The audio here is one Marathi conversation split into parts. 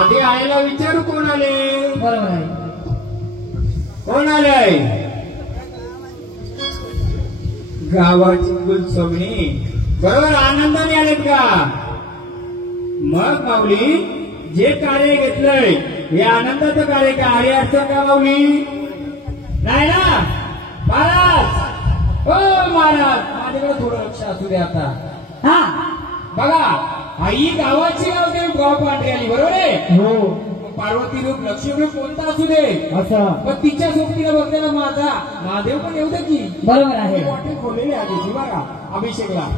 आधी आईला विचारू कोण आले. बरोबर आहे. कोण आले. गावाची कुलस्वामिनी बरोबर आनंदाने आलेत का. मग माऊली जे कार्य घेतलंय हे आनंदाचं कार्य का अरे असं का माऊली. नाही ना महाराज. हो महाराज माझ्याकडे थोडं लक्ष असू दे आता. हा बघा आई गावाची गाव पांढरी आली बरोबर आहे. हो पार्वती रूप लक्ष्मी रूप कोणता असू दे असं पण तिच्या सोबतीला बघताना माझा महादेव पण येऊ दे की. बरोबर आहे. वाटे खोलेले आधी बघा अभिषेकला.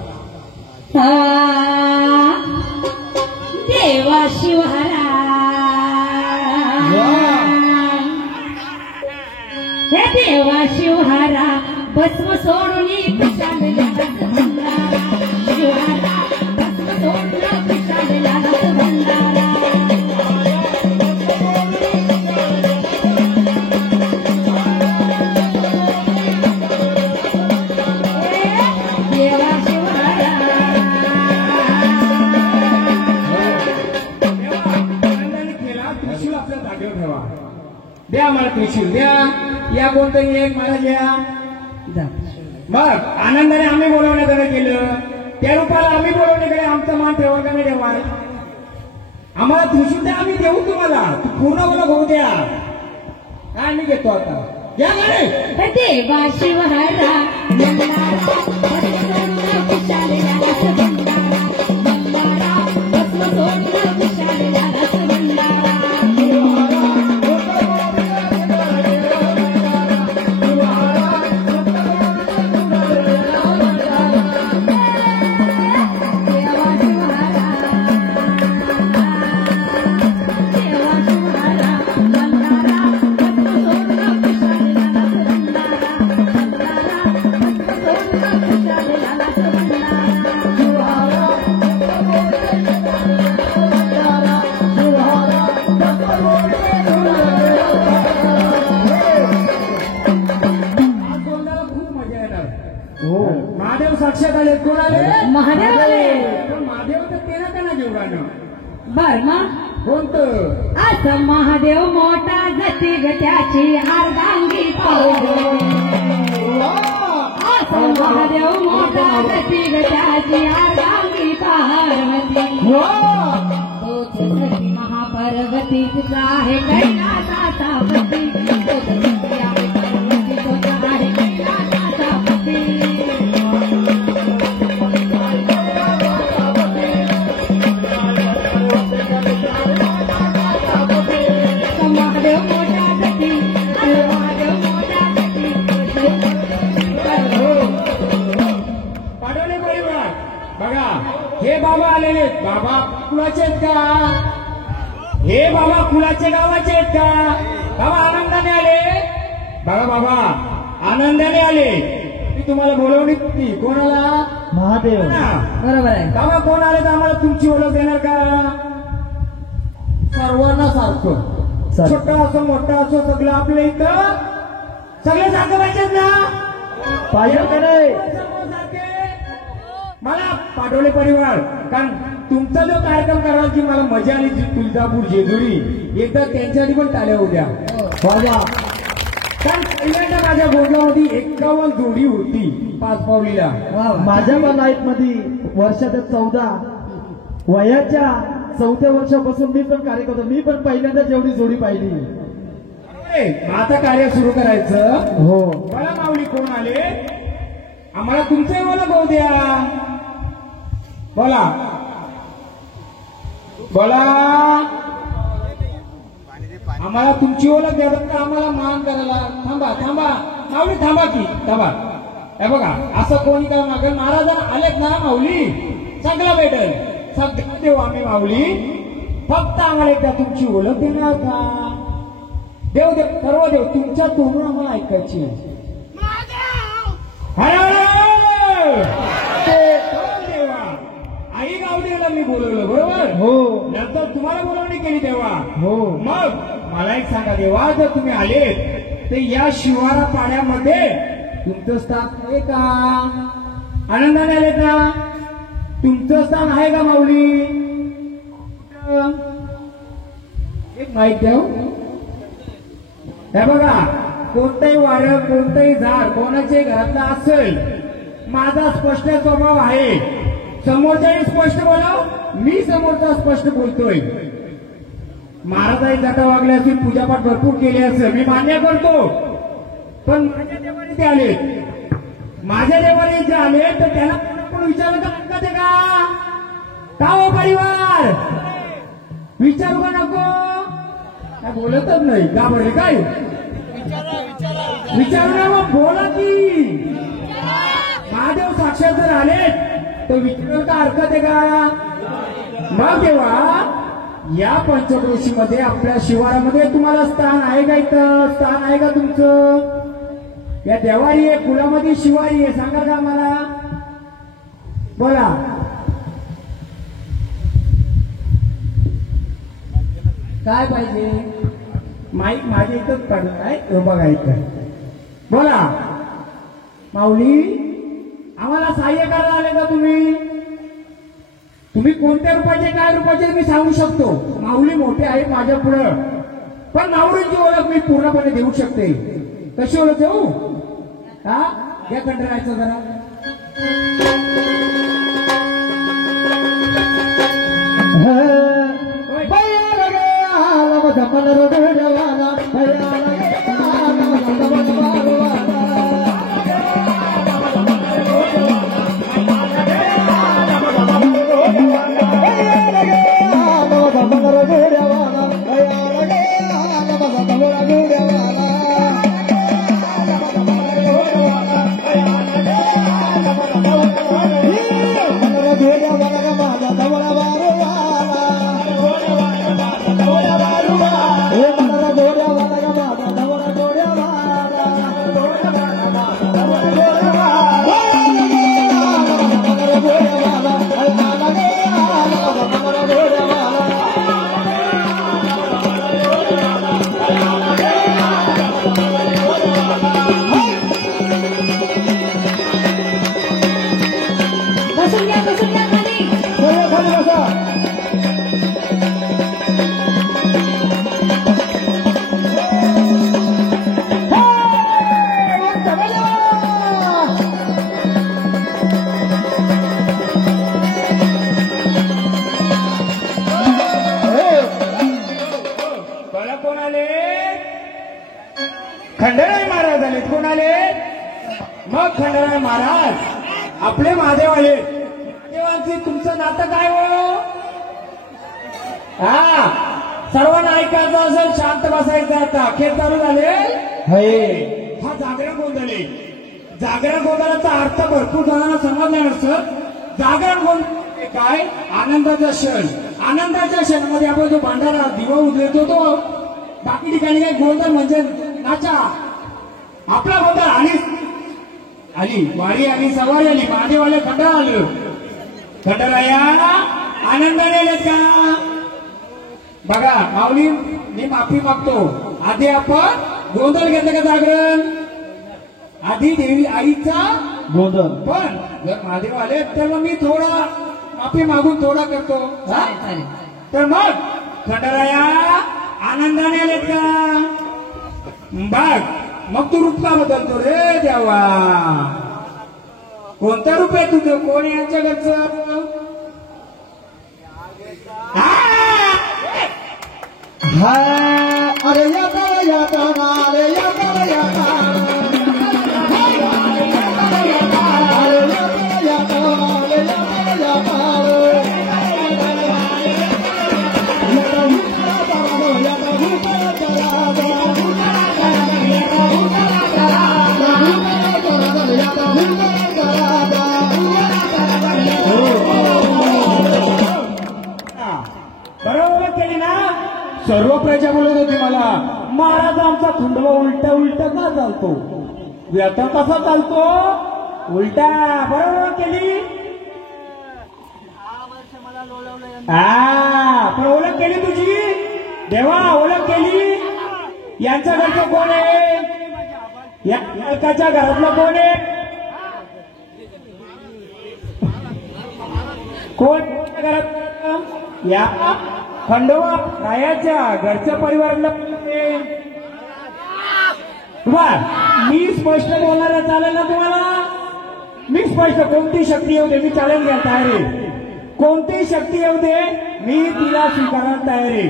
देवा शिवहरा हे देवा शिवहरा भस्म सोडून शिवहरा भस्म सोडून भंडारा आपल्या जागेवर ठेवा. द्या मला त्रिशूल द्या. या कोणतंही एक मला द्या. जा. मग आनंदाने आम्ही बोलवण्याकडे गेलं. त्या रूपाला आम्ही बोलवण्याकडे आमचा मान ठेवा का नाही ठेवाय? आम्हाला त्रिशूल द्या, आम्ही देऊ तुम्हाला. तू पूर्ण बोला होऊ द्या. काय मी घेतो आता या गाडी. देवा शिवहरा मंदारा भस्म पिशालेला रस भंडारा मंदारा भस्म सोडून पिशालेला रस भंडारा महादेव साक्षात आले. कोण आले? महादेव आले. पण महादेव तर तेरा त्यांना घेऊ गाणं. बर मग कोणतं? असं महादेव मोठा जती ग त्याची अर्धांगी पाहू. असं महादेव मोठा जती ग त्याची अर्धांगी पार्वती. तोच सती महापार्वती तिचा आहे कैलासाचा पती. तोच सती आहे पार्वती तोच आहे कैलासाचा पती. महादेव मोठा जती महादेव मोठा जती. पाडवले परिवार बघा, हे बाबा आलेले आहेत. बाबा कुलाचे आहेत का? हे बाबा कुलाचे गावाचे आहेत का? बाबा आनंदाने आले. बघा बाबा आनंदाने आले. मी तुम्हाला बोलवली होती. कोणाला? महादेव. बरोबर आहे. बाबा कोण आले तर आम्हाला तुमची ओळख देणार का? सर्वांना सारखं, छोटा असो मोठा असो सगळं आपल्या इथं सगळे सारखं पाहिजेत ना? पाहिजे का नाही? मला पाठवले परिवार, कारण तुमचा जो कार्यक्रम करायची मला मजा आली. तुळजापूर जेजुरी एकदा त्यांच्यासाठी पण टाळ्या होत्या बाबा. कारण पहिल्यांदा माझ्या गोंधळामध्ये 51 जोडी होती 5 पावलीला. माझ्या पण लाईफ मध्ये वर्षाच्या 14 वयाच्या 4थ्या वर्षापासून मी पण कार्य करतो. मी पण पहिल्यांदा जेवढी जोडी पाहिली. मग आता कार्य सुरू करायचं. हो. मला माऊली कोण आले? आम्हाला तुमचे मला भाऊ द्या. बोला बोला. आम्हाला तुमची ओळख द्या बरं का, आम्हाला मान करायला. थांबा थांबा माऊली, थांबा की थांबा. हे बघा असं कोणी का मागेल. महाराजांना आलेत ना माऊली, सगळं भेटेल. सगळं देऊ आम्ही माऊली. फक्त आम्हाला एकदा तुमची ओळख देणार का? देव देव सर्व देव तुमच्या तोंडून आम्हाला ऐकायची. देवा आई गावदेवाला मी बोलवलं बरोबर. हो. नंतर तुम्हाला बोलवणी केली तेव्हा. हो. मग मला एक सांगा देवा, जर तुम्ही आले तर या शिवारा पाड्यामध्ये तुमचं स्थान आहे का? आनंदाने आले का? तुमचं स्थान आहे का माऊली? एक माहिती द्या. हे बघा, कोणतंही वारं कोणतंही झाड कोणाच्याही घरातलं असेल, माझा स्पष्ट स्वभाव आहे. समोरच्याही स्पष्ट बोलाव, मी समोरचा स्पष्ट बोलतोय. महाराजांनी जटा वागले असतील, पूजापाठ भरपूर केले असेल, मी मान्य करतो. पण माझ्या देवाने ते आले, माझ्या देवाने जे आले तर त्याला कोण विचारलं तर हरकत आहे का हो परिवार? विचारू का नको? काय बोलतच नाही का? बरे काय विचारू ना, मग बोला की. महादेव साक्षात जर आले तर विचारायला का हरकत आहे का? मग तेव्हा या पंचक्रोशीमध्ये आपल्या शिवारामध्ये तुम्हाला स्थान आहे का? इथं स्थान आहे का तुमचं? या देवारी आहे, कुलामध्ये शिवारी आहे, सांगा का मला? बोला. काय पाहिजे? माईक माझ्या इथंच काढून आहे बघा इथं. बोला माऊली, आम्हाला सहाय्य करायला आले का तुम्ही? तुम्ही कोणत्या रूपाचे काय रूपाचे मी सांगू शकतो. माऊली मोठे आहे माझ्या पुढं, पण नवरीची ओळख मी पूर्णपणे देऊ शकते. कशी ओळख देऊ? हा या कंटाळायचं जरा खंडराय महाराज आले. कोण आले? मग खंडराय महाराज आपले महादेव आले. महादेवांची तुमचं नातं काय हो? हा सर्वांना ऐकायचं असेल, शांत बसायचं. आता खेळ चालू झाले. हा जागरण गोंधळ आहे. जागरण गोंधळाचा अर्थ भरपूर जणांना समजला नसतं. जागरण गोंधळ काय? आनंदाचा क्षण. आनंदाच्या क्षणामध्ये आपण जो भांडारा दिवा उजळतो तो. बाकी ठिकाणी काही गोंधळ म्हणजे नाचा. आपला गोंधळ आली वारी आली, सवारी आली, महादेवाले खंडर आलं. खंडराया आनंदाने आलेत का? बघा माऊली मी माफी मागतो. आधी आपण गोंधळ घेतलं का? जागरण आधी देवी आईचा गोंधळ. पण जर महादेव आले तर मग मी थोडा माफी मागून थोडा करतो. तर मग खंडराया आनंदाने आलेत का? बघ मग तू रूप का बदलतो रे देवा? कोणतं रूप आहे तुझं? कोण आहे यांच्या घरचं? अरे बरोबर केली ना? सर्व प्रजा बोलत होती मला, महाराज आमचा खंडोबा उलटा उलटा का चालतो? व्यथा कसा चालतो? उलटा. बरोबर केली. पण ओळख केली तुझी देवा, ओळख केली. यांच्या घरचं कोण आहे? या एकाच्या घरातलं कोण आहे? कोण घरात? या खंडोबा रायाच्या घरच्या परिवाराला. मी स्पष्ट बोलणारा चालेल ना तुम्हाला? मी स्पष्ट कोणती शक्ती येऊ दे मी चालेल घ्या तयार आहे. कोणती शक्ती येऊ दे मी तिला स्वीकारायला तयार आहे.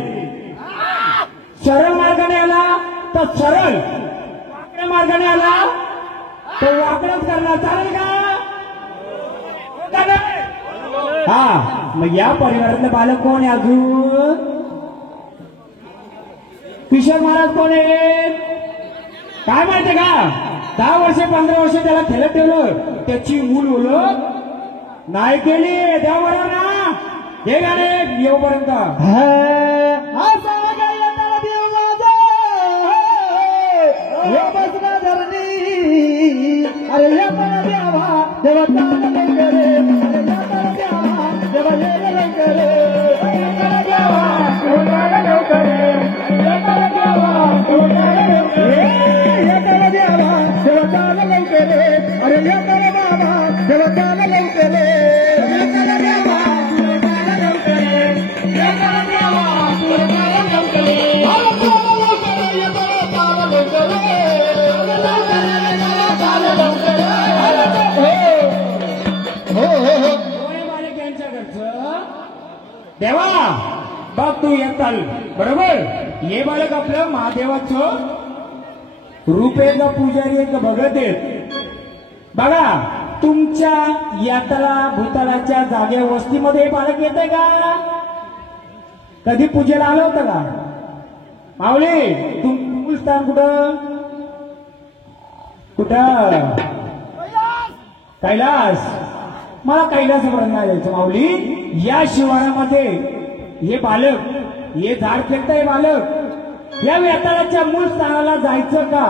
सरळ मार्गाने आला तर सरळ, वाकड्या मार्गाने आला तर वाकडच करणार. चालेल का? हा मग या परिवारातलं बालक कोण आहे? अजून किशोर महाराज कोण आहे? काय माहितीये का? 10 वर्ष 15 वर्ष त्याला खेळत ठेवलं, त्याची मूल ओळख नाही केली. देवाबरोबर ना हे गाणे येऊपर्यंत अरे देवा देवा देवा बघ तू येत चाल बरोबर. हे बालक आपलं महादेवाचं रूप आहे का पुजारी आहे का बघत आहेत. बघा तुमच्या यातला भूतालाच्या जागे वस्तीमध्ये हे बालक येत आहे का? कधी पूजेला आलं होतं का? माऊली तुमचं स्थान कुठं? कुठं? कैलास. मला कैलासापर्यंत नाही जायचं माऊली. या शिवारामध्ये हे बालक हे झाड खेळतंय बालक. या वेताळाच्या मूळ स्थानाला जायचं का?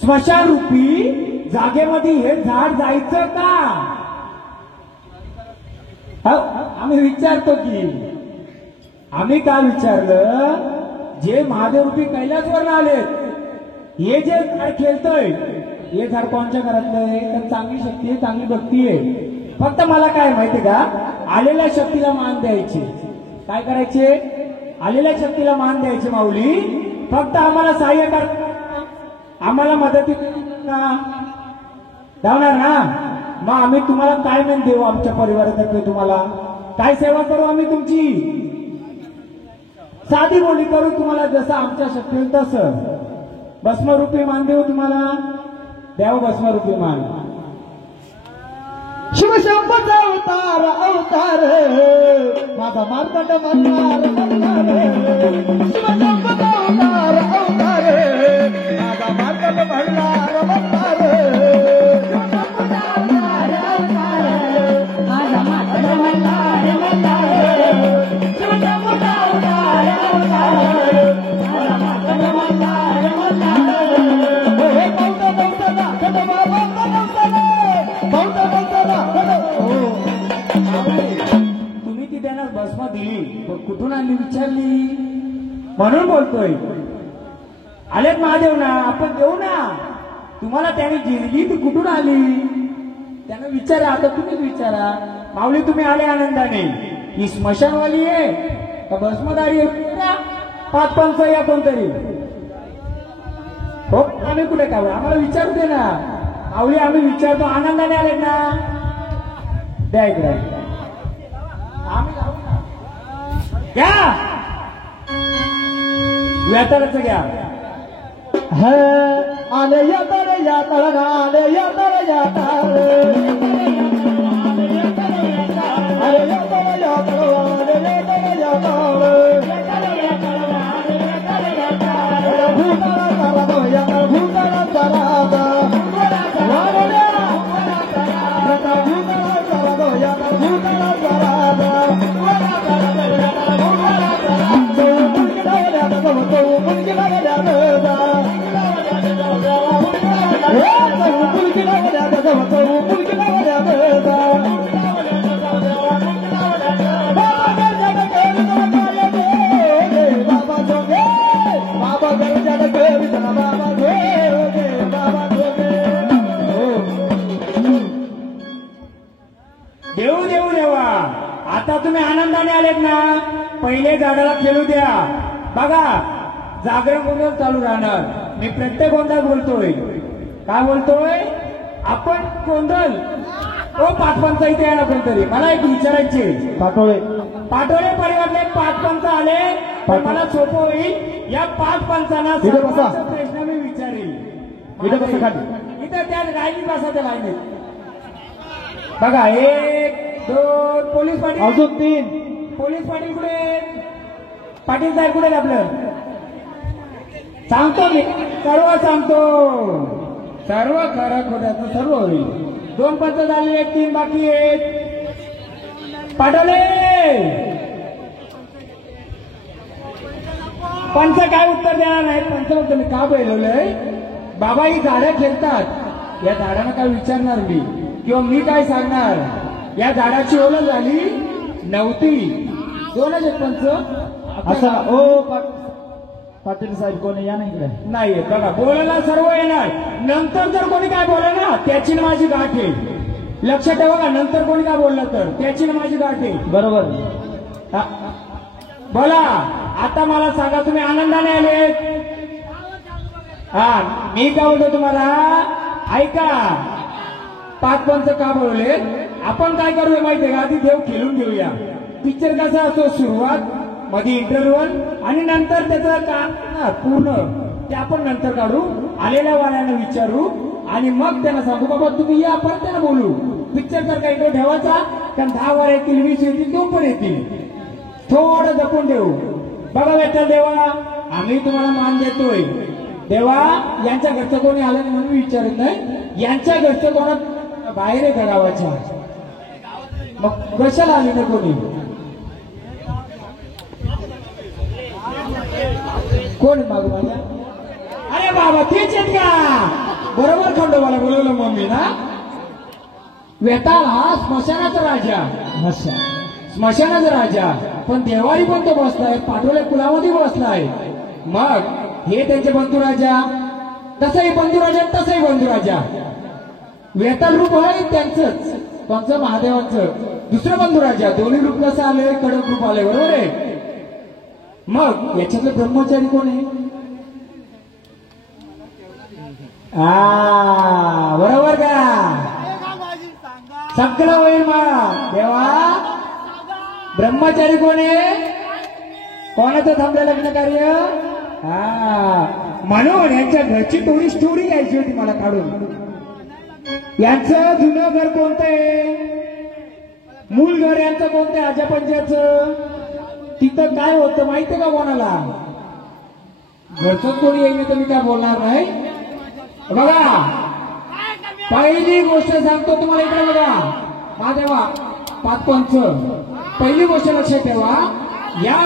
स्मशान रूपी जागेमध्ये हे झाड जायचं का? आम्ही विचारतो की आम्ही का विचारलं? जे महादेव रूपी कैलासवर आलेत हे जे झाड खेळतोय हे झाड कोणच्या घरातलं आहे? तर चांगली शक्ती आहे, चांगली भक्ती आहे. फक्त मला काय माहितीये का? आलेल्या शक्तीला मान द्यायची. काय करायचे? आलेल्या शक्तीला मान द्यायचे माऊली. फक्त आम्हाला सहाय्य कर, आम्हाला मदती धावणार ना. मग आम्ही तुम्हाला काय मान देऊ? आमच्या परिवारातर्फे तुम्हाला काय सेवा करू आम्ही तुमची? साधी बोली करू तुम्हाला, जसं आमच्या शक्ती होईल तसं. भस्मरूपी मान देऊ तुम्हाला. द्याव भस्मरूपी मान. शिवशंभूचा अवतार अवतार माझा मार्तंड मल्हार मल्हार. शिवशंभूचा अवतार अवतार माझा मार्तंड मल्हार मल्हार. शिवशंभूचा अवतार अवतार माझा मार्तंड मल्हार मल्हार. शिवशंभूचा अवतार अवतार माझा मार्तंड मल्हार मल्हार. हे पावता पावता कदम पावता पावता तुम्ही ती त्यांना भस्म दिली, पण कुठून आणली विचारली म्हणून बोलतोय. आलेत महादेव ना, आपण देऊ ना. तुम्हाला त्याने जिरली ती कुठून आली त्यांना विचारा. आता तुम्हीच विचारा. माऊली तुम्ही आले आनंदाने. ही स्मशानवाली आहे का भस्मदारी आहे? 5-5 या कोणतरी हो. आम्ही कुठे काय आम्हाला विचारू दे ना माऊली. आम्ही विचारतो. आनंदाने आलेत ना, द्या इकडे. आम्ही लावू ना. घ्या व्याताळाचं घ्या. आले यातर यातर आले यातर यातर अरे यातर यातर आले यातर भूताला सारा यातर भूताला सारा भूताला सारा यातर भूताला सारा. देऊ देऊ देवा. आता तुम्ही आनंदाने आलेत ना, पहिले झाडाला खेळू द्या. बघा जागरण गोंधळ चालू राहणार. मी प्रत्येक गोंधळ बोलतोय. काय बोलतोय आपण? गोंधळ ओ 5-5 इथे आहे ना कोणतरी. मला एक विचारायचे. पाटोळे परिवारातले 5-5 आले तर मला सोपं होईल. या 5-5 इथे बसा. प्रश्न मी विचारेल. इथे बसा खाली. इथं त्या लाईनीत बसा. त्या लाईनीत बघा 1-2 पोलीस पाटील. अजून 3 पोलीस पाटील कुठे? पाटील साहेब कुठे? आपलं सांगतो मी, सर्व सांगतो. सर्व खरं खोट्याचं सर्व होईल. 2 पंच झाले, 3 बाकी आहेत. पाठवले पंच काय उत्तर देणार नाही. पंच उत्तर मी का बोलवलंय? बाबा ही झाडं खेळतात. या झाडांना काय विचारणार मी किंवा मी काय सांगणार? या झाडाची ओळख झाली नव्हती. 2च आहेत पंच. असं ओ पाटील साहेब कोणी या नाही इकडे. नाही बघा बोलायला सर्व येणार. नंतर जर कोणी काय बोललं ना त्याची माझी गाठ आहे. लक्षात ठेवा का? नंतर कोणी काय बोललं तर त्याची माझी गाठ आहे. बरोबर. बोला. आता मला सांगा तुम्ही आनंदाने आलेत? मी काय बोलतो तुम्हाला ऐका. 5 पंच का बोलले? आपण काय करूया माहितीये का? आधी देव खेळून घेऊया. पिक्चर कसा असतो, सुरुवात मध्ये इंटरव्हल आणि नंतर त्याचं काम पूर्ण ते आपण नंतर काढू, आलेल्या वाऱ्याला विचारू आणि मग त्यांना सांगू बाबा तुम्ही या, आपण त्यांना बोलू. पिक्चरचा काही तो ठेवायचा, कारण 10 वार येतील, 20 येतील, तो पण येतील, थोडं जपून ठेवू. बघा विठ्ठल देवा, आम्ही तुम्हाला मान देतोय देवा. यांच्या घरचं कोणी आलं नाही म्हणून विचारत नाही, यांच्या घरचं कोणा बाहेर आहे का गावाच्या, मग कशाला आली ना कोणी, कोण मागू माझ्या, अरे बाबा तेच आहेत का, बरोबर खंडोबाला बोलवलं मम्मी ना. वेताळ हा स्मशानाचा राजा, स्मशानाचा राजा, पण देवारी पण तो बसलाय, पाठवल्या कुलामध्ये बसलाय. मग हे त्यांचे बंधू राजा, तसंही बंधू राजा, तसंही बंधू राजा. वेताळ रूप आहे त्यांचंच, कोणचं महादेवांचं, दुसरं बंधू राजा. दोन्ही रूप कसं आले, कडक रूप आले, बरोबर आहे. मग याच्यातले ब्रह्मचारी कोण आहे, बरोबर का, सगळं होईल मग देवा. ब्रह्मचारी कोण आहे, कोणाचं थांबलं लग्न कार्य, म्हणून यांच्या घरची थोडी स्टोरी यायची होती मला काढून. यांचं जुनं घर कोणतं आहे, मूळ घर यांचं कोणतं आहे, आजा पंजाचं. तिथं काय होतं माहितीये का कोणाला, घरचंच कोणी येईल तर मी काय बोलणार नाही. बघा पहिली गोष्ट सांगतो तुम्हाला, इकडे बघा महादेवा 5 पंच. पहिली गोष्ट लक्षात ठेवा, या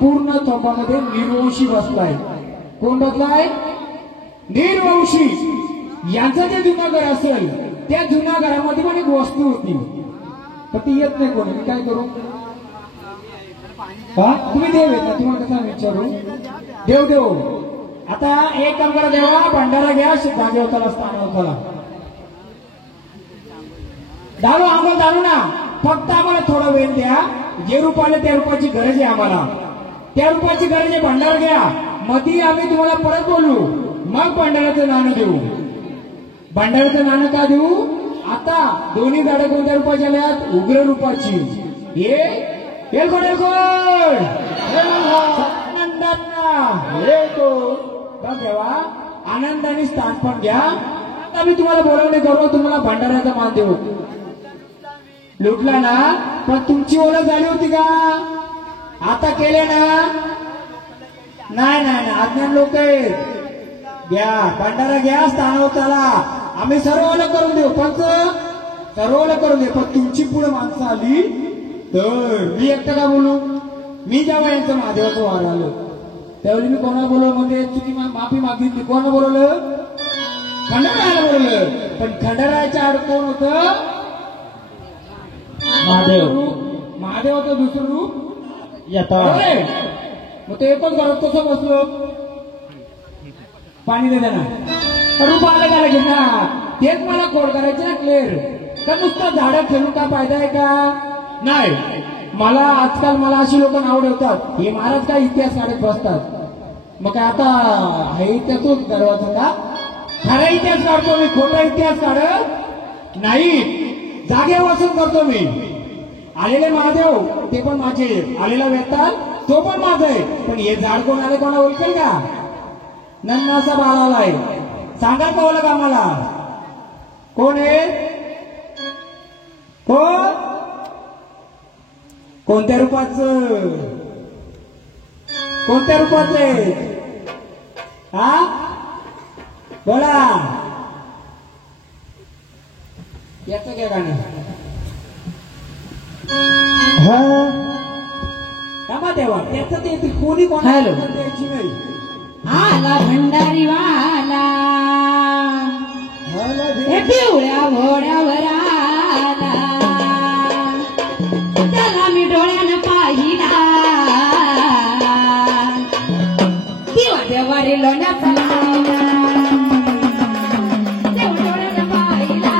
पूर्ण चौकामध्ये निर्वंशी बसलाय. कोण बसलाय, निर्वंशी. यांचं जे जुनं घर असेल त्या जुन्या घरामध्ये पण एक वस्तू होती, पण ती येत नाही कोणी, मी काय करू. तुम्ही देव येता, तुम्हाला कसा विचारू, देव देव. आता एक काम करा देवा, भंडारा घ्या, जागे होताला स्थान होताला दारू आम्हाला दारू ना, फक्त आम्हाला थोडा वेळ द्या. जे रूप आले त्या रूपाची गरज आहे आम्हाला, त्या रूपाची गरज आहे. भंडारा घ्या, मधी आम्ही तुम्हाला परत बोलू, मग भंडाराचं नाणं देऊ. भंडाराचं नाणं का देऊ, आता दोन्ही गाड्या कोणत्या रूपाच्या आल्यात, उग्र रूपाची. हे देवा आनंदाने स्थान पण घ्या. आता मी तुम्हाला बोलवणे करू, तुम्हाला भंडाऱ्याचा मान देऊ. लुटला ना, पण तुमची ओळख झाली होती का, आता केले ना, नाही नाही अज्ञान लोक आहेत. घ्या भंडारा घ्या, स्थानावर चला, आम्ही सर्व ओळख करून देऊ, पंच सर्व ओळख करून देऊ. पण तुमची पुढे माणसं आली तर मी एकटं का बोलू. मी जेव्हा यांचं महादेवाचं वार आलं त्यावेळी मी कोणाला बोलवलं, म्हणजे चुकी माफी मागितली. कोणाला बोलवलं, खंडरायाला बोलवलं. पण खंडरायाच्या आड कोण होतं, महादेव. महादेवाचं दुसरं रूप येतं. मग ते एकच घरात कसं बसलो, पाणी दे ना, रूप आलं का लगेच ना. तेच मला कोड करायचे ना क्लिअर, का नुसतं झाडं ठेवून का फायदा आहे का, नाही. मला आजकाल मला अशी लोक नाव ठेवतात, हे महाराज काय इतिहास काढत बसतात. मग काय आता हे इतिहास दरवाजा का, खरा इतिहास काढतो मी, खोटा इतिहास काढत नाही. जागे वाचून करतो मी. आलेले महादेव ते पण माझे, आलेला वेताळ तो पण माझा आहे. पण हे झाड कोण आले, कोणा ओळखेल का, नन्नासा बाळ आलाय, सांगा का ओळख आम्हाला, कोण आहे, कोण, कोणत्या रूपाचं, कोणत्या रूपाचं आहे, हा बोला. याचं काय गाणं, का देवा त्याचं ते कोणी कोणाला द्यायची नाही. आला भंडारी वाला पिवळ्या घोड्यावर आला, त्याला मी डोळ्यानं पाहिला, किंवा देवारी लोण्याचा लावला, डोळ्यानं पाहिला,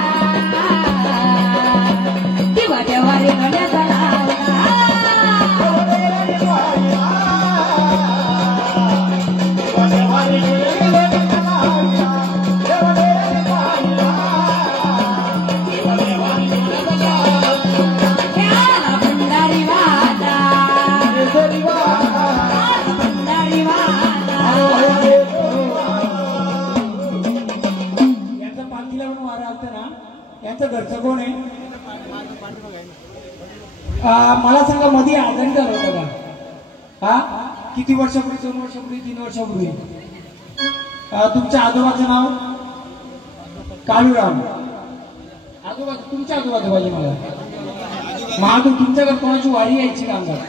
किंवा देवारी लोण्याचा लावला. भंडारी वाला यांचं घरचं कोण आहे? मला सांगा, मध्ये आजारी झालं होतं का? हा, किती वर्षापूर्वी? 2 वर्षापूर्वी, 3 वर्षापूर्वी? तुमच्या आजोबाचं नाव? काळूराम. आजोबा, तुमच्या आजोबाचं पाहिजे मला. महादूर, तुमच्याकडे कोणाची वारी यायची का अंगात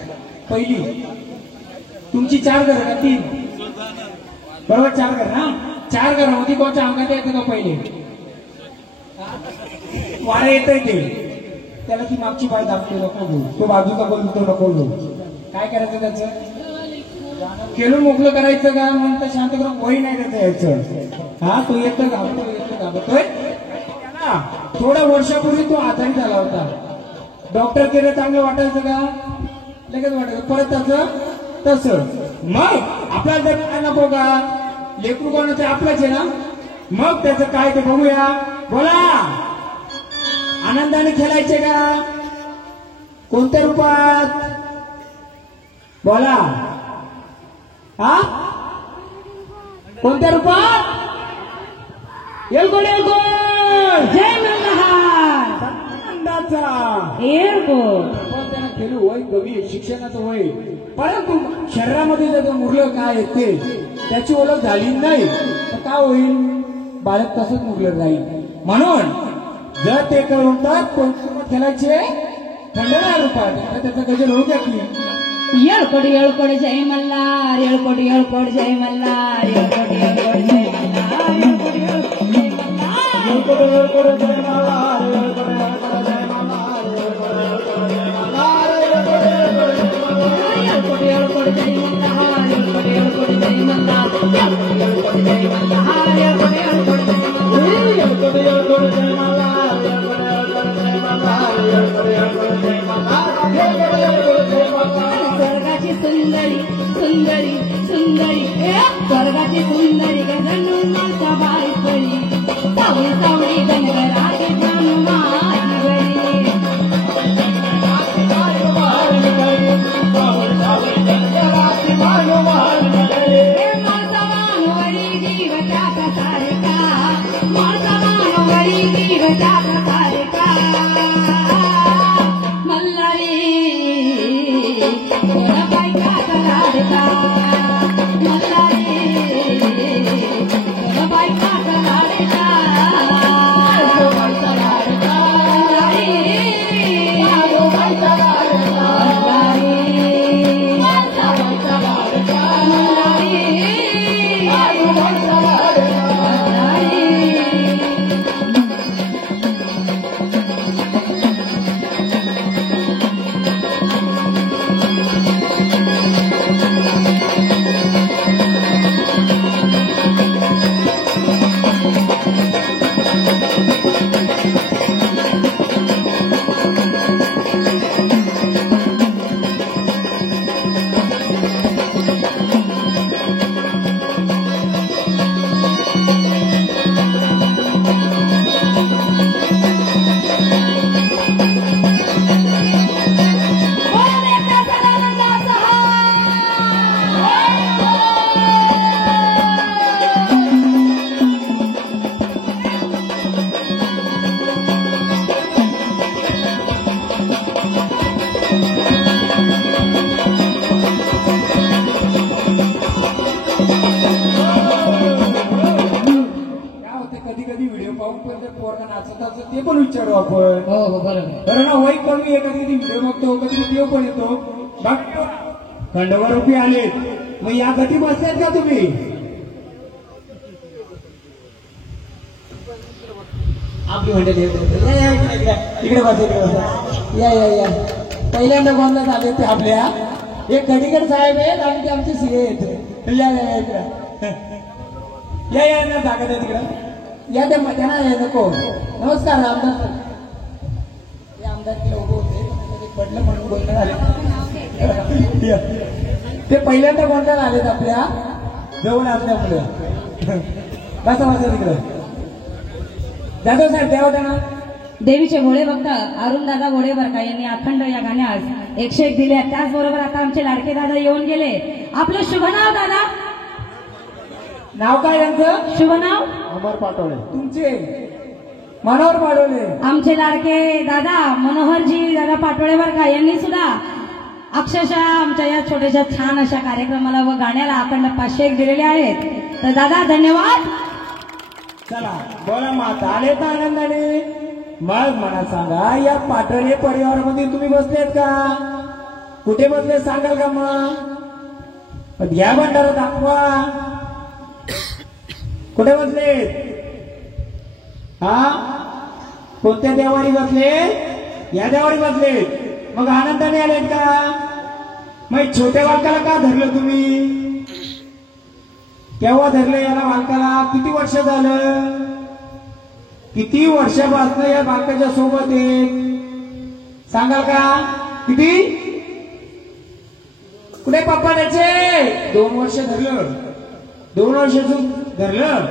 पहिली? तुमची 4 घरं का 3? बरोबर, 4 घर ना. 4 घरामध्ये कोणत्या अंगात यायचं का पहिले? वारा येत ते, त्याला ती मागची पाय दाबतो नको घेऊ, तो बाजूचा बोलतो नको घेऊ. काय करायचं त्याचं? केलं मोकळं करायचं का? म्हणतं शांत करून वही नाही त्याचं यायचं. हा, तो येतो घाबरतोय. थोड्या वर्षापूर्वी तो आजारी झाला होता. डॉक्टर केलं चांगलं वाटायचं का? लगेच वाटायचं. परत त्याचं तसं. मग आपल्याला जर काय नको का? लेकरू कोणाचं आपलंच आहे ना. मग त्याचं काय ते बघूया. बोला, आनंदाने खेळायचे का? कोणत्या रूपात? बोला. हा, कोणत्या रूपात? येलगोड येलगोड जय मल्हार. आनंदाचा येलगोड. त्यांना खेळू वय कमी, शिक्षणाचं वय, परंतु शरीरामध्ये जर मुरलं काय येते त्याची ओळख झाली नाही तर काय होईल? बालक तसंच मुरलं राहील. म्हणून जर ते करून तर कोणत्या खेळायचे? थंडगार रूपात. त्याचं गजल होऊ द्या की. येळकोड येळकोड जय मल्हार, येळकोड येळकोड जय मल्हार, येळकोड येळकोड जय मल्हार, येळकोड येळकोड जय मल्हार, येळकोड येळकोड जय मल्हार, येळकोड येळकोड जय मल्हार, येळकोड येळकोड जय मल्हार, येळकोड येळकोड जय मल्हार, येळकोड येळकोड जय मल्हार, येळकोड येळकोड जय मल्हार, येळकोड येळकोड जय मल्हार, येळकोड येळकोड जय मल्हार, येळकोड येळकोड जय मल्हार, येळकोड येळकोड जय मल्हार. स्वर्गाची सुंदरी सुंदरी सुंदरी, स्वर्गाची सुंदरी गगन माता बाई परी, सावळी सावळी धनगरात जाणू माझी बरी, माझा मानवरी जीव त्याचा सारखा, माझा मानवरी जीव त्याचा सारखा. मल्हारी बायकाचा लाडका, मल्हारी बायकाचा लाडका, बायचा लाडका, मल्हारी बायचा लाडका, मल्हारी बायचा लाडका, मल्हारी बायचा लाडका, मल्हारी. ते पण विचारू आपण. हो हो बरोबर. बरं ना, वाईट पण मी कधी कधी व्हिडिओ बघतो, कधी देव पण येतो. खंडोबा रुपये आलेत, मग या गती बसल्यात का तुम्ही? आपली म्हणते इकडे बस, इकडे बस. या या या. पहिल्यांदा गोंधळात आले ते आपल्या एक गडीकर साहेब आहेत आणि ते आमचे सीए आहेत. या या इकडे या या ना, जागा द्या तिकडं. या त्या त्यांना नको. नमस्कार आमदार. हे आमदार तिला उभं होते, पडलं म्हणून गोंधळ आले. ते पहिल्यांदा गोंधळ आलेत आपल्या जवळ असल्यामुळे. बसा बसा तिकडं. जाधव साहेब द्यावं त्यांना. देवीचे भोळे भक्त अरुण दादा गोडेबरका यांनी अखंड या गाण्यास 101 दिले. त्याचबरोबर आता आमचे लाडके दादा येऊन गेले. आपलं शुभ नाव दादा? नाव काय यांचं? शुभ नाव? अमर पाटोळे. तुमचे मनावर वाढवले. आमचे लाडके दादा मनोहरजी दादा पाटोळेवर का यांनी सुद्धा अक्षरशः आमच्या या छोट्याशा छान अशा कार्यक्रमाला व गाण्याला अखंड 501 दिलेले आहेत. तर दादा धन्यवाद. चला बोला माता आले तर आनंदाने. मग मला सांगा या पाटोळे परिवारामध्ये तुम्ही बसलेत का? कुठे बसले सांगाल का? मग घ्या भंडारा दाखवा. कुठे बसलेत? हा कोणत्या देवारी बसले? या देवारी बसलेत. मग आनंदाने आलेत का? मग छोट्या बालकाला का धरलं तुम्ही? केव्हा धरलं याला बालकाला? किती वर्ष झालं? किती वर्षापासून या बालकाच्या सोबत आहे सांगाल का? किती? कुठे पप्पा त्याचे? 2 वर्ष धरलं. 2 वर्ष धरलं.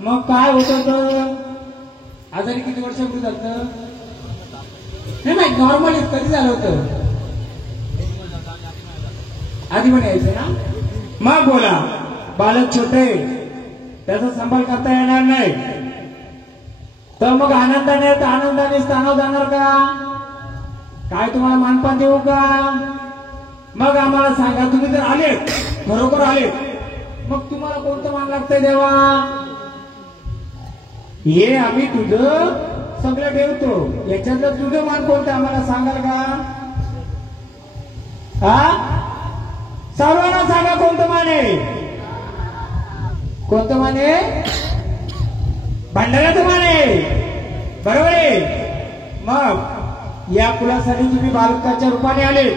मग काय होत होतं? आजारी किती वर्षापूर्वी झालं? नाही नॉर्मली कधी झालं होतं? आधी पण यायचं ना. मग बोला बालक छोटे त्याचा सांभाळ करता येणार नाही तर मग आनंदाने स्थानावर जाणार का? काय तुम्हाला मानपान देऊ का? मग आम्हाला सांगा. तुम्ही जर आले बरोबर आले मग तुम्हाला कोणतं मान लागतंय देवा? हे आम्ही तुझं सगळं ठेवतो. याच्यातलं तुझं मान कोणतं आम्हाला सांगाल का? हा सर्वांना सांगा कोणतं मान आहे? कोणतं मान आहे? भंडाऱ्याचं मान आहे. बरोबर आहे. मग या कुलासाठी तुम्ही बालकाच्या रूपाने आले.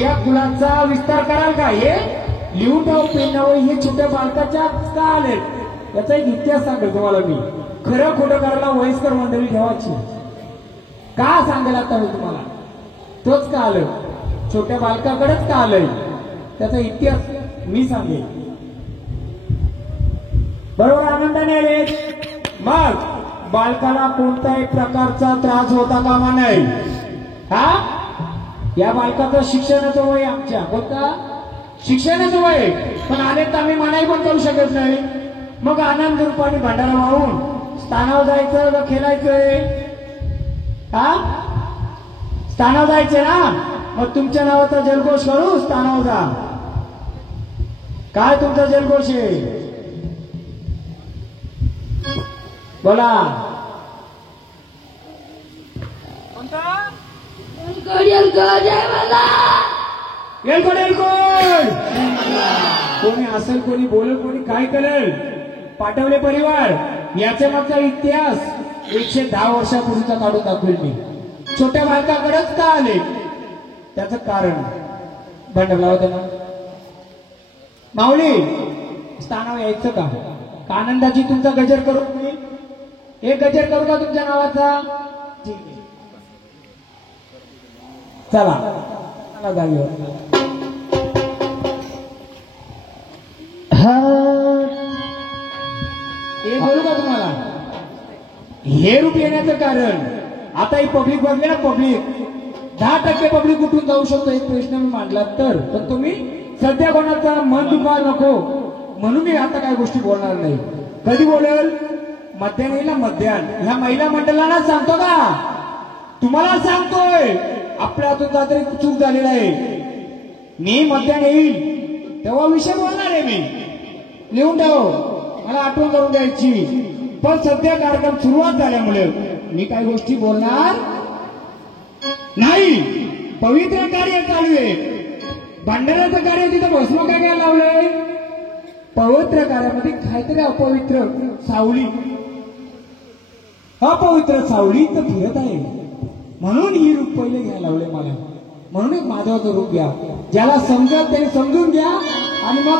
या कुलाचा विस्तार कराल का? हे लिहून ठेवू पेनावर. हे छोट्या बालकाच्या का आले याचा एक इतिहास सांगेल तुम्हाला मी. खरं खोटं करायला वयस्कर मंडळी ठेवायची. का सांगेल आता मी तुम्हाला? तोच का आलं? छोट्या बालकाकडेच का आलंय त्याचा इतिहास मी सांगेल. बरोबर आनंदाने आले. मग बालकाला कोणत्याही प्रकारचा त्रास होता कामा नाही. हा या बालकाचं शिक्षणाचं वय आमच्या कोणता? शिक्षणाचं वय. पण आले तर आम्ही मनाई पण करू शकत नाही. मग आनंद रूपाने भंडारा वाहून स्थानावर जायचं का खेळायचंय? हा स्थानावर जायचे ना. मग तुमच्या नावाचा जल्लोष करू स्थानावर जा. काय तुमचा जल्लोष आहे? बोला. कोणी असेल कोणी बोलेल कोणी काय करेल. पाटवले परिवार याच्या मागचा इतिहास 110 वर्षापूर्वीचा काढून दाखवेल मी. छोट्या बालकाकडेच का आले त्याचं कारण भांडवला होतं ना. माऊली स्थानावर यायचं का? आनंदाची तुमचा गजर करू मी. एक गजर करू का तुमच्या नावाचा? ठीक आहे चला जागेवर. हे बोलू का तुम्हाला? हे रूप येण्याचं कारण आता ही पब्लिक बघले ना. पब्लिक 10% पब्लिक कुठून जाऊ शकतो एक प्रश्न मी मांडला तर. पण तुम्ही सध्या कोणाचा मन दुखा नको म्हणून मी आता काही गोष्टी बोलणार नाही. कधी बोलेल? मध्यान येईल ना. मध्यान ह्या महिला मंडळाला सांगतो का? तुम्हाला सांगतोय. आपल्या हातून काहीतरी चूक झालेला आहे. मी मध्यान येईल तेव्हा विषय बोलणार आहे मी. लिहून ठेव. मला आठवण करून द्यायची. पण सध्या कार्यक्रम सुरुवात झाल्यामुळे मी काही गोष्टी बोलणार नाही. पवित्र कार्य चालू आहे. भांडाऱ्याचं कार्य तिथं भस्म काय काय लावलंय? पवित्र कार्यामध्ये काहीतरी अपवित्र सावली अपवित्र सावली तर फिरत आहे. म्हणून ही रूप पहिले घ्यायला लावले मला. म्हणून एक माधवाचं रूप घ्या. ज्याला समजत त्याने समजून घ्या. आणि मग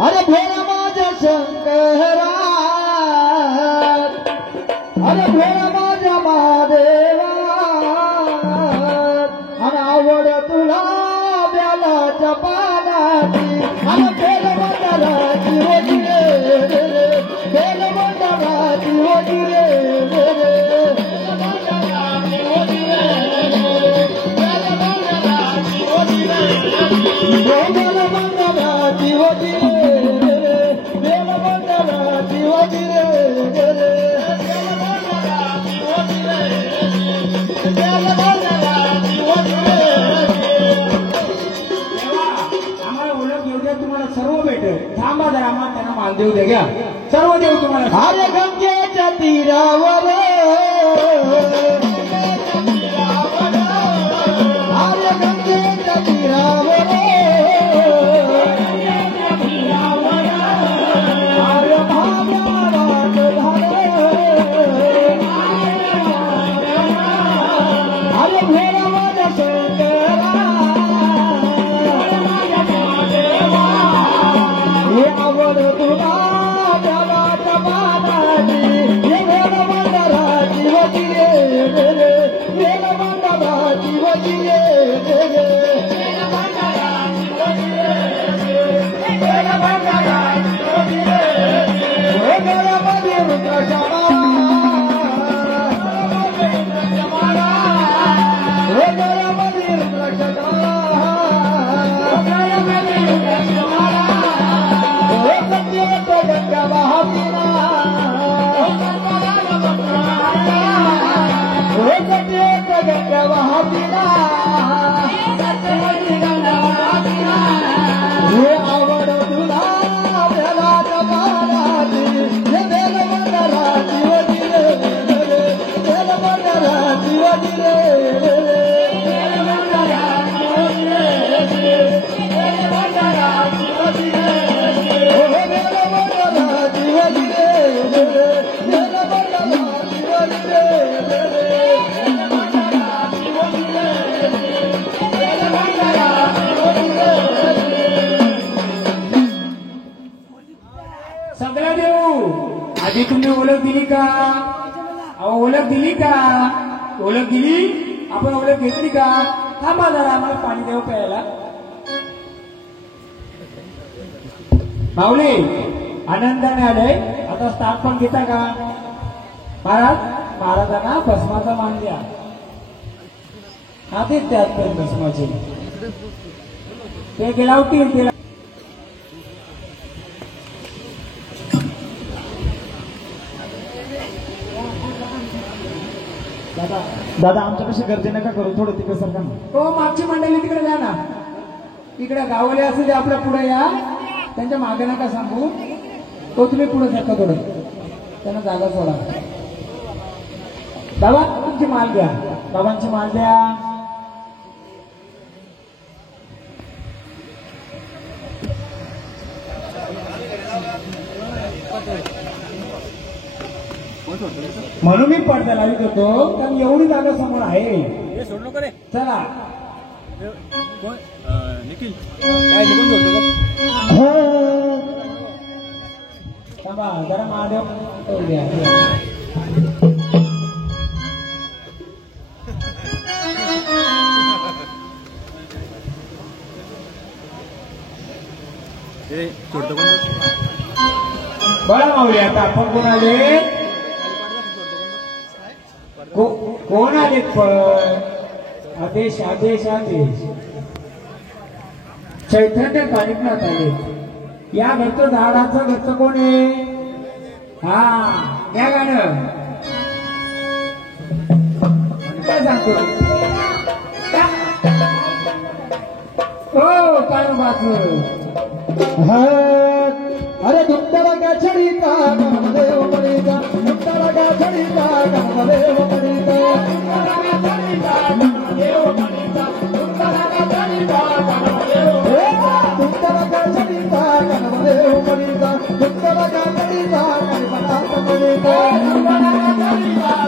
अरे भोला माझ्या शंकरा, अरे भोला माझ्या महादेवा, आणि आवड तुला बेलाच्या पानाची, आणि बेल मंडळाची होती रे, बेल मंडळाची होती रे, बेल मंडळाची होती रे, बेल मंडळाची होती रे, बेल मंडळाची होती रे, बेल मंडळाची होती रे. थांबा जरा मग त्यांना माल देऊ दे घ्या सर्व देऊ तुम्हाला अरे गंगेच्या तीरावर अरे गंगेच्या तीरावर अरे भाग्यवान झाले अरे भैरवान शंकरा हे आवड तुला देवाच्या मानाची हे वेलमंडळाची वची रे वेलमंडळाची वची रे गळ्यामध्ये रुद्राक्षमाळा गळ्यामध्ये रुद्राक्षमाळा गंगा महावीरा गंगा महावीरा हे आवड तुला वेलाच्या मानाची हे वेलमंडळाची वची रे वेलमंडळाची वची रे सगळ्या देऊ आधी तुम्ही ओळख दिली का अहो ओळख दिली का ओळख दिली आपण ओळख घेतली का थांबा जरा आम्हाला पाणी देऊ प्यायला माऊली आनंदाने आलंय आता स्थान पण घेता का महाराजांना भस्माचा मान द्या हा तेच त्यात भस्माचे ते गेलावतील ते दादा आमच्या कशी गर्दी नका करू थोडं तिकडे सरका हो मागची मंडळी तिकडे जा ना इकडे गावले असू दे आपल्या पुढे या त्यांच्या मागे नका सांगू तो तुम्ही पुढे सरका थोडं त्यांना जागा सोडा बाबा तुमची माल घ्या बाबांची माल द्या म्हणून मी पडद्या लावित होतो कारण एवढी जागा समोर आहे सोडलो का रे चला निखिल काय निघून सोडतो थांबा जरा महादेव करू द्या सोडतो बरं माऊली आता आपण कोण आले कोण आले पण आदेश आदेश आदेश चैतन्य कार्यक्रमात आले या घरचं झाडाचं घरचं कोण आहे हा या गाणं काय सांगतो हो काय वाचलं अरे दुत्तरा गाछडीचा गणदेव मणीचा दुत्तरा गाछडीचा गणदेव मणीचा दुत्तरा गाछडीचा गणदेव मणीचा दुत्तरा गाछडीचा गणपनाथ मणीचा गणदेव मणीचा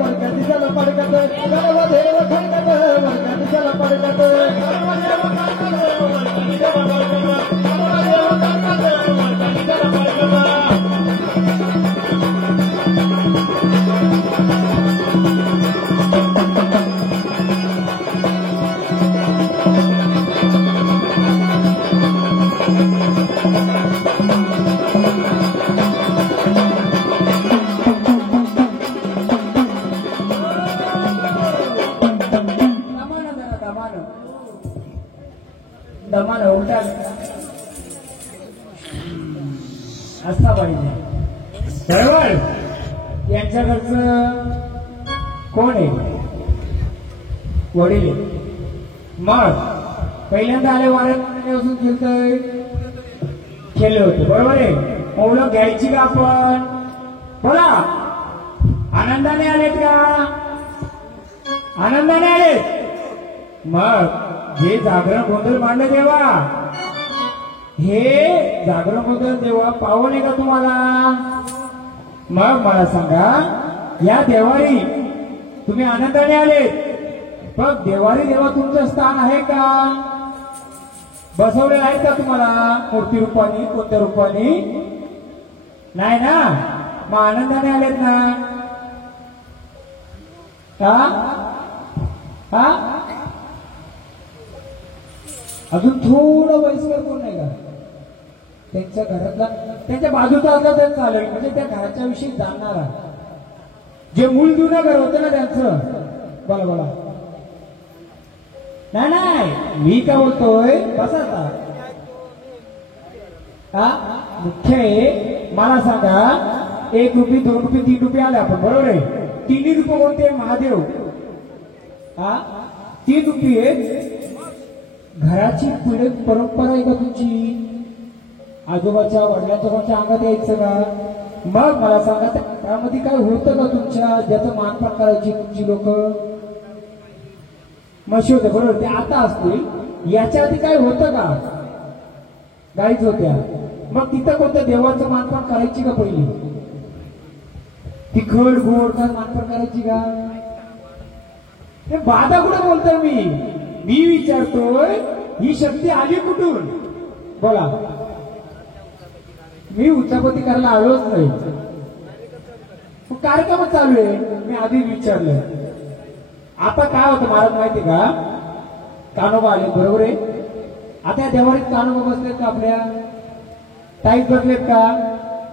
वरकटी चला पडकत सर्व देव खडकत वरकटी चला पडकत दमान उलटा असता पाहिजे बरोबर. यांच्या घरचं कोण आहे? वडील आहे. मग पहिल्यांदा आले वाऱ्यात असून खेळतोय खेळले होते बरोबर आहे. मुलं घ्यायची का आपण? बोला. आनंदाने आलेत का? आनंदाने आलेत. मग हे जागरण गोंधळ मांडलं देवा, हे जागरण गोंधळ देवा पाहून आहे का तुम्हाला? मग मला सांगा, या देवारी तुम्ही आनंदाने आले, पण देवारी देवा तुमचं स्थान आहे का? बसवलेलं आहे का तुम्हाला मूर्ती रूपाने? कोणत्या रूपाने? नाही ना. मग आनंदाने आलेत ना? हा अजून थोडं वयस्कर कोण नाही का? त्यांच्या घरातला त्यांच्या बाजूचा आता तर चालेल, म्हणजे त्या घराच्या विषयी जाणणारा, जे मूळ जुनं घर होतं ना त्यांचं. बोला बोला. नाही नाही, मी काय बोलतोय बसा. मुख्य आहे. मला सांगा, 1 रुपये 2 रुपये 3 रुपये आले आपण बरोबर आहे. 3 रुपये कोणते? महादेव. 3 रुपये घराची पिढी परंपरा आहे का तुमची? आजोबाच्या वडिलांच्या कोणत्या अंगात यायचं का? मग मला सांगा, त्यामध्ये काय होतं का तुमच्या, ज्याचं मानपान करायची तुमची लोक? म्हशी होते बरोबर, ते आता असतील. याच्या आधी काय होतं का? गाईच होत्या. मग तिथं कोणत्या देवाचं मानपान करायची का पहिली? तिखट गोड काय मानपान करायची का? हे बाधा कुठे बोलतोय मी विचारतोय, ही शक्ती आली कुठून? बोला. मी उच्चापती करायला आलोच नाही. कार्यक्रम चालू आहे. मी आधी विचारलं. आता काय होतं महाराज माहिती का? कानोबा आले बरोबर आहे. आता या देवारीत कानोबा बसलेत का? आपल्या टाईप बसलेत का?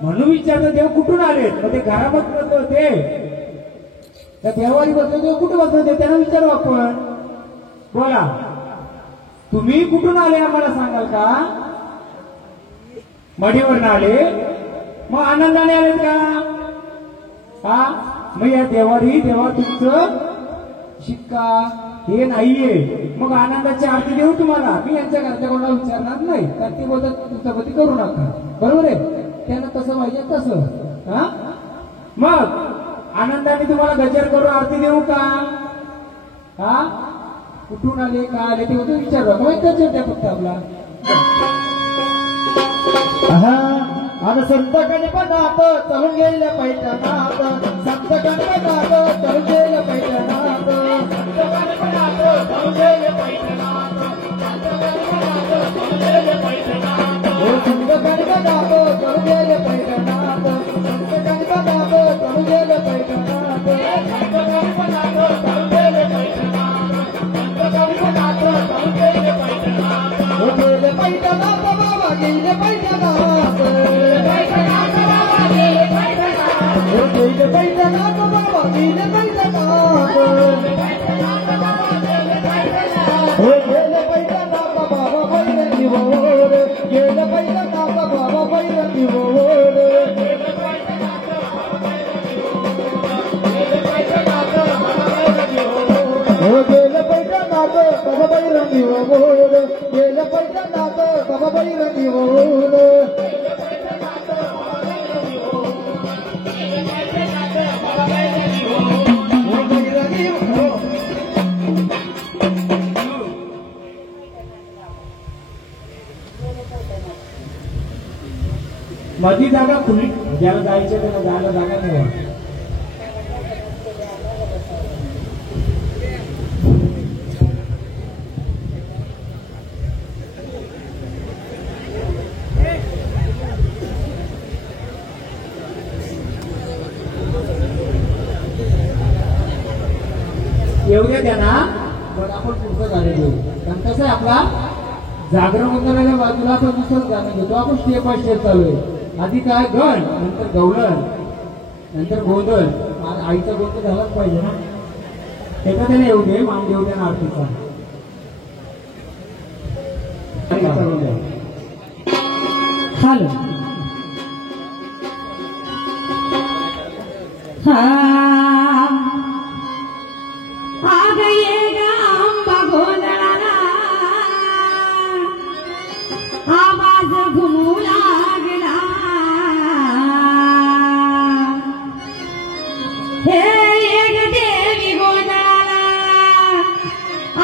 म्हणून विचारतो, देव कुठून आलेत? मग ते घरामध्ये बसले होते, त्या देवारी बसले देव कुठे बसले होते? त्यांना विचारू आपण. बोला. तुम्ही कुठून आले आम्हाला सांगाल का? मढीवरून आले. मग आनंदाने आलेत का? मग या देवारी देवा तुमचं शिक्का हे नाहीये. मग आनंदाची आरती देऊ तुम्हाला? मी यांच्या घरच्या कोणाला विचारणार नाही, कारण ते बोलतात तुमच्यापती करू नका बरोबर आहे. त्यांना कसं पाहिजे तसं. मग आनंदाने तुम्हाला गजर करू आरती देऊ का? कुठून आले का आले ते होतं विचारलं माहिती त्या फक्त आपला. आणि संत गणपनाथ चालून गेल्या पैठणात, संत गणपनाथ चालून गेल्या पैठणात, संत गणपनाथ चालून गेल्या पैठणात, संत गणपनाथ चालून गेल्या पैठणात, संत गणपनाथ चालून गेल्या पैठणात, संत गणपनाथ चालून गेल्या पैठणात, संत गणपनाथ चालून गेल्या पैठणात, संत गणपनाथ चालून गेल्या पैठणात, गेले पैठणात बाबा गेले पैठणात, गेले पैठणात बाबा गेले पैठणात, गेले पैठणात बाबा बैरंगी बोल, गेले पैठणात बाबा बैरंगी बोल, गेले पैठणात बाबा बैरंगी बोल, गेले पैठणात बाबा बैरंगी बोल, गेले पैठणात बाबा बैरंगी बोल. माझी जागा खुली, ज्याला जायचं त्याला जायला जागा नाही. एवढ्या त्यांना पण आपण पुढचं गाणे घेऊ. कारण कसं आहे आपला जागरण उतरलेल्या बाजूला पण दुसरंच गाणं घेतो आपण. स्टेप बाय स्टेप चालू आहे. आधी काय गण, नंतर गवळण, नंतर गोंधळ. आईचा गोंधळ झालाच पाहिजे ना. त्याचा त्याला येऊ दे, मान देऊ दे ना आरतीचा. हॅलो आग ये आंबा गोंधळाला आवाज घुमू लागला. हे एक देवी गोंधळाला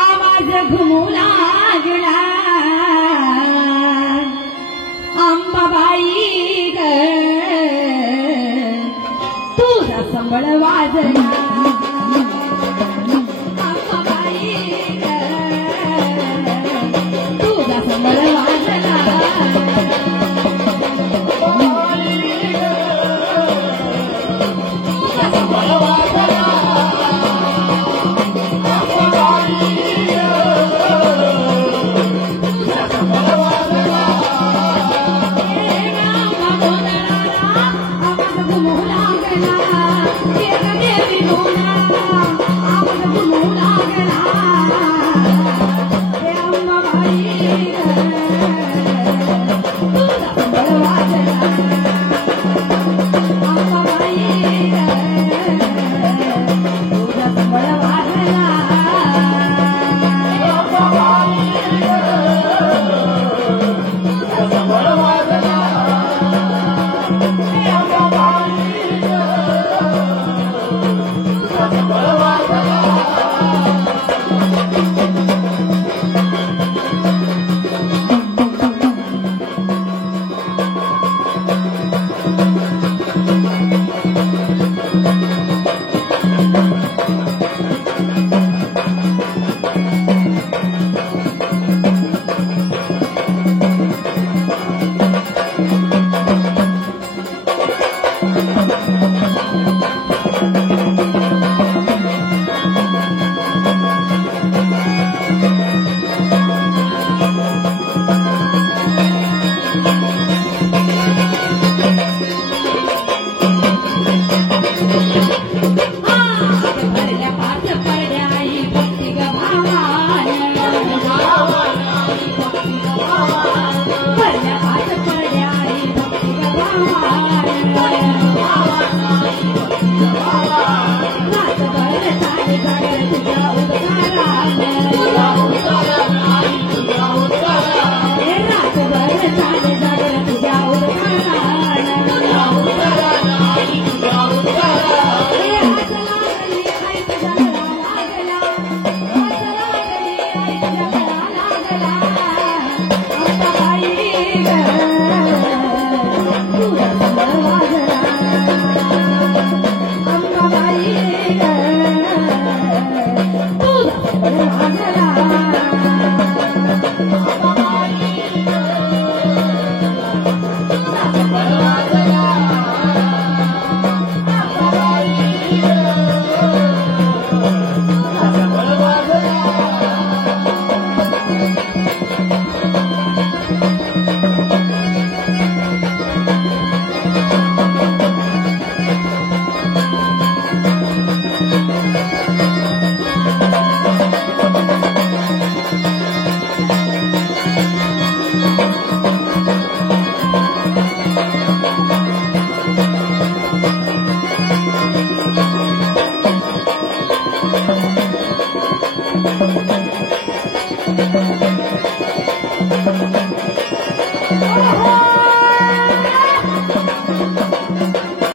आवाज घुमू लागला. अंबाबाई ग तुझा संबळ वाजला. अंबाबाई ग तुझा संबळ वाजला. Thank you.